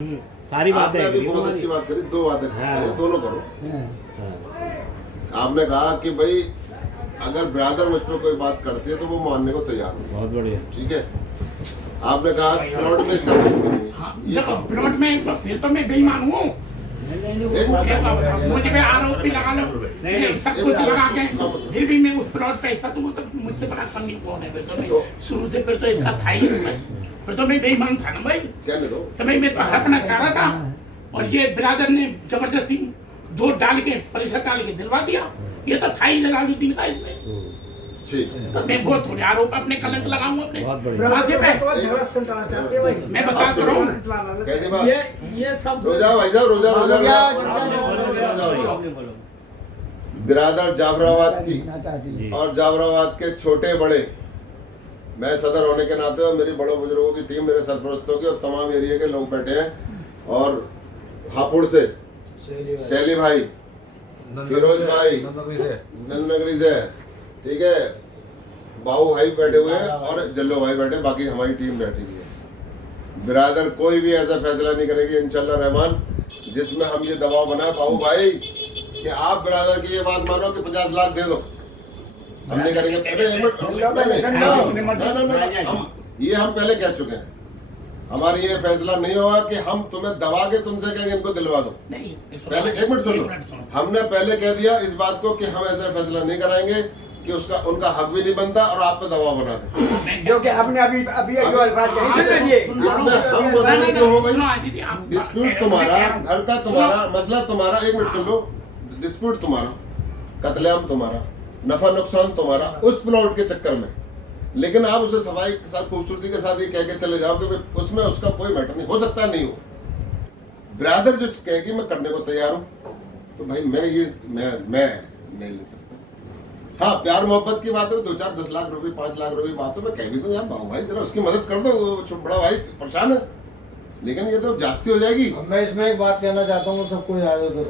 सारी बातें आपने अभी बहुत अच्छी बात करी, दो बातें करी, दोनों करो। आपने कहा कि भाई अगर ब्रदर मुझ पर कोई बात करती है तो वो मानने को तैयार हो। बहुत बढ़िया। ठीक है। आपने कहा प्लॉट में इसका कुछ भी नहीं। हाँ, प्लॉट में फिर तो मैं बेईमान हूँ। मुझे भी आरोप भी लगा लो, सब कुछ लगा के फिर भी मैं उस प्लॉट पैसा दूंगा तो मुझसे बड़ा कमी कौन है? फिर तो मैं शुरू से फिर तो इसका था ही नहीं, फिर तो मैं बेईमान था ना भाई। क्या दो तो मैं तो अपना चाह रहा था और ये ब्रदर ने जबरदस्ती जोर डाल के प्रेशर डाल के दिलवा दिया। ये तो था ही जलालुद्दीन का इसमें। ठीक। तो मैं बहुत थोड़े आरोप अपने कलंक लगाऊंगा अपने माथे पे। मैं बता रहा हूँ ये सब रोजा भाई साहब, रोजा बिरादर जाफराबाद की और जाफराबाद के छोटे बड़े, मैं सदर होने के नाते और मेरी बड़े बुजुर्गों की टीम, मेरे सरपरस्तों की और तमाम एरिया के लोग बैठे हैं। और हापुड़ से शैली भाई, फिरोज भाई, नंदनगरी से, ठीक है, बाबू भाई बैठे हुए हैं और जल्लो भाई बैठे, बाकी हमारी टीम बैठी हुई है। बिरादर कोई भी ऐसा फैसला नहीं करेगी इंशाल्लाह रहमान जिसमें हम ये दबाव बनाए बाबू भाई कि आप बिरादर की ये बात मानो कि 50 लाख दे दो। हम नहीं करेंगे। ये हम पहले कह चुके हैं, हमारी ये फैसला नहीं होगा कि हम तुम्हें दबा के तुमसे कहेंगे इनको दिलवा दो। पहले एक मिनट सुन लो, हमने पहले कह दिया इस बात को कि हम ऐसा फैसला नहीं कराएंगे कि उसका उनका हक भी नहीं बनता और आप पे दबाव बना दे। जो कि आपने अभी जो अल्फाज कही थी ना, ये इसमें हम बताएं क्यों हो भाई? डिस्प्यूट तुम्हारा, घर का तुम्हारा, मसला तुम्हारा, एक मिनट सुन लो, डिस्प्यूट तुम्हारा, कत्लेआम तुम्हारा, नफा नुकसान तुम्हारा उस प्लॉट के चक्कर में, लेकिन आप उसे सफाई के साथ खूबसूरती के साथ ये कह के चले जाओ कि उसमें उसका कोई मैटर नहीं हो सकता, नहीं हो। ब्रदर जो कहेगी मैं करने को तैयार हूँ, तो भाई मैं नहीं ले सकता। हाँ, प्यार मोहब्बत की बात है, 2-4 10 लाख रुपए 5 लाख रुपए बात है, मैं कह भी दूं यार बाबू भाई जरा उसकी मदद कर दो, वो बड़ा भाई परेशान है, लेकिन ये तो जास्ती हो जाएगी। मैं इसमें एक बात कहना चाहता हूँ सबको इजाजत दो।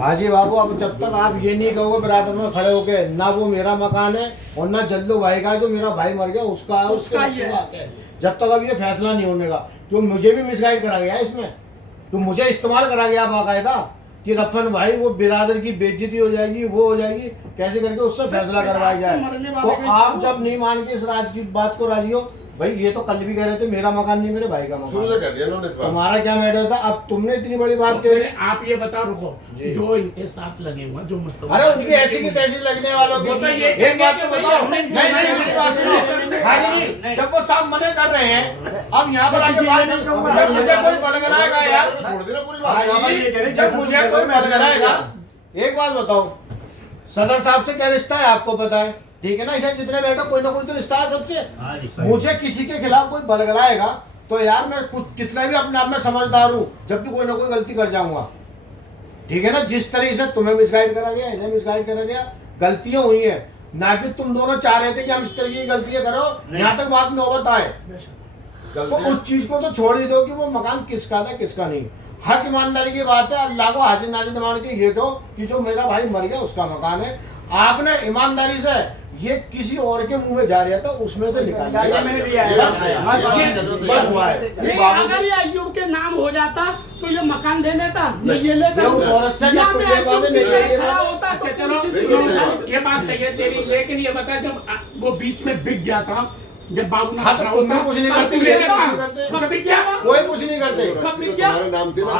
हाजी बाबू, अब जब तक आप ये नहीं कहोगे बराबर में खड़े होके ना वो मेरा मकान है और ना जल्लू भाई का, जो मेरा भाई मर गया उसका है, जब तक अब ये फैसला नहीं होने का, तो मुझे भी मिसगाइड करा गया इसमें, तो मुझे इस्तेमाल करा गया बाकायदा कि रफन भाई वो बिरादर की बेइज्जती हो जाएगी, वो हो जाएगी, कैसे करके उससे फैसला करवाया जाए। तो आप जब नहीं मान के इस राज की बात को राजी हो, भाई ये तो कल भी कह रहे थे मेरा मकान नहीं मेरे भाई का मकान, कह दिया इन्होंने इस बात। तुम्हारा क्या मैटर था? अब तुमने इतनी बड़ी बात कही। आप ये बता रुको, जो इनके साथ लगे हुए जो मुस्तफा, अरे उनकी ऐसी की तैसी लगने वालों की एक बात तो बताओ। नहीं मेरी बात सुनो हाजी, जब वो साहब मना कर रहे हैं, अब यहाँ पर आके बात नहीं करूंगा। जब मुझे कोई बलगलाएगा यार, छोड़ देना पूरी बात। जब मुझे कोई बलगलाएगा, एक बात बताओ, सदर साहब से क्या रिश्ता है आपको पता है, ठीक है ना? इधर जितने बैठो कोई ना कोई तो रिश्ता है सबसे। मुझे किसी के खिलाफ कोई बलगलाएगा तो यार मैं कुछ कितना भी अपने आप में समझदार हूँ, जब भी कोई ना कोई गलती कर जाऊंगा, ठीक है ना? जिस तरीके से तुम्हें मिसगाइड करा गया, इन्हें मिसगाइड करा गया, गलतियां हुई है, ना कि तुम दोनों चाह रहे थे कि हम इस तरीके की गलतियां करो, यहाँ तक बात नौबत आए, तो उस चीज को तो छोड़ ही दो कि वो मकान किसका था किसका नहीं। हक ईमानदारी की बात है, अल्लाह को हाजिर नाजिर मान के ये दो कि जो मेरा भाई मर गया उसका मकान है। आपने ईमानदारी से ये किसी और के मुंह में जा रहा था, उसमें से निकाल दिया। मैंने लिया है। अगर ये अय्यूब के नाम हो जाता तो ये मकान ले लेता, नहीं ये लेता, उस औरत से या मैं अय्यूब के नहीं खड़ा होता तो चलो ये बात सही है तेरी, लेकिन ये बता जब वो बीच में बिक गया था, जब बाबू ने तुम कुछ नहीं करते, कब बिक गया? कोई कुछ नहीं करते। कब बिक गया? नाम थे ना,